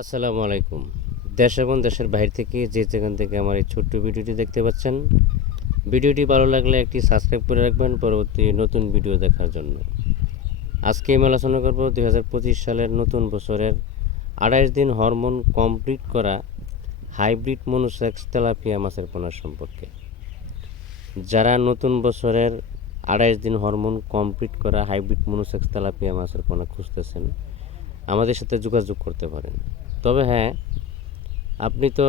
আসসালামু আলাইকুম। দেশ এবং দেশের বাইরে থেকে যে যেখান থেকে আমার এই ছোট্ট ভিডিওটি দেখতে পাচ্ছেন, ভিডিওটি ভালো লাগলে একটি সাবস্ক্রাইব করে রাখবেন পরবর্তী নতুন ভিডিও দেখার জন্য। আজকে আমি আলোচনা করব দু হাজার পঁচিশ সালের নতুন বছরের আড়াইশ দিন হরমোন কমপ্লিট করা হাইব্রিড মনোসেক্স তেলাপিয়া মাছের পোনার সম্পর্কে। যারা নতুন বছরের আড়াইশ দিন হরমোন কমপ্লিট করা হাইব্রিড মনোসেক্স তেলাপিয়া মাছের পোনা খুঁজতেছেন, আমাদের সাথে যোগাযোগ করতে পারেন। তবে হ্যাঁ আপনি তো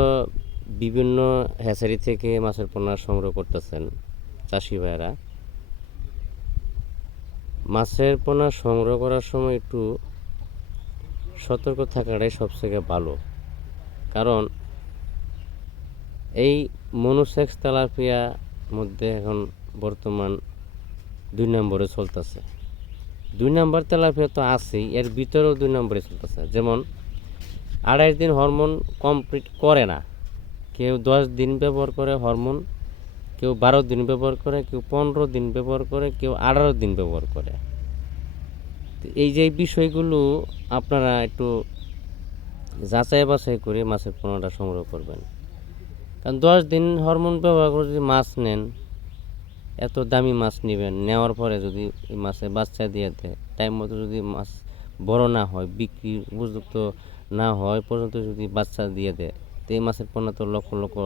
বিভিন্ন হ্যাচারি থেকে মাছের পোনা সংগ্রহ করতেছেন, চাষি ভাইয়েরা। মাছের পোনা সংগ্রহ করার সময় একটু সতর্ক থাকাটাই সবথেকে ভালো। কারণ এই মনোসেক্স তেলাপিয়া মধ্যে এখন বর্তমান দুই নম্বরে চলতেছে। দুই নম্বর তেলাপিয়া তো আছেই, এর ভিতরেও দুই নম্বরে চলতেছে। যেমন আড়াইশ দিন হরমোন কমপ্লিট করে না। কেউ দশ দিন ব্যবহার করে হরমোন, কেউ বারো দিন ব্যবহার করে, কেউ পনেরো দিন ব্যবহার করে, কেউ আঠারো দিন ব্যবহার করে। এই যে বিষয়গুলো আপনারা একটু যাচাই বাছাই করে মাছের পোনাটা সংগ্রহ করবেন। কারণ দশ দিন হরমোন ব্যবহার করে যদি মাছ নেন, এত দামি মাছ নেবেন, নেওয়ার পরে যদি এই মাছের বাচ্চা দিয়ে দেয় টাইম মতো যদি মাছ বড় না হয় বিক্রি উপযুক্ত না হয় পর্যন্ত যদি বাচ্চা দিয়ে দেয়, তো এই মাছের পোনা তো লক্ষ লক্ষ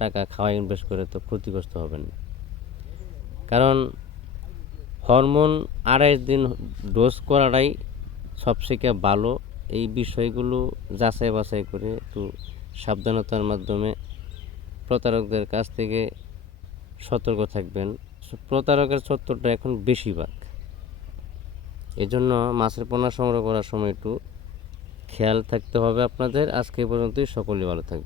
টাকা খাওয়া ইনভেস্ট করে তো ক্ষতিগ্রস্ত হবেন। কারণ হরমোন আড়াইশ দিন ডোজ করাটাই সবথেকে ভালো। এই বিষয়গুলো যাচাই বাছাই করে একটু সাবধানতার মাধ্যমে প্রতারকদের কাছ থেকে সতর্ক থাকবেন। প্রতারকের চত্বরটা এখন বেশিরভাগ। এই জন্য মাছের পোনা সংগ্রহ করার সময় একটু খেয়াল থাকতে হবে আপনাদের। আজকে পর্যন্তই। সকলে ভালো থাকবে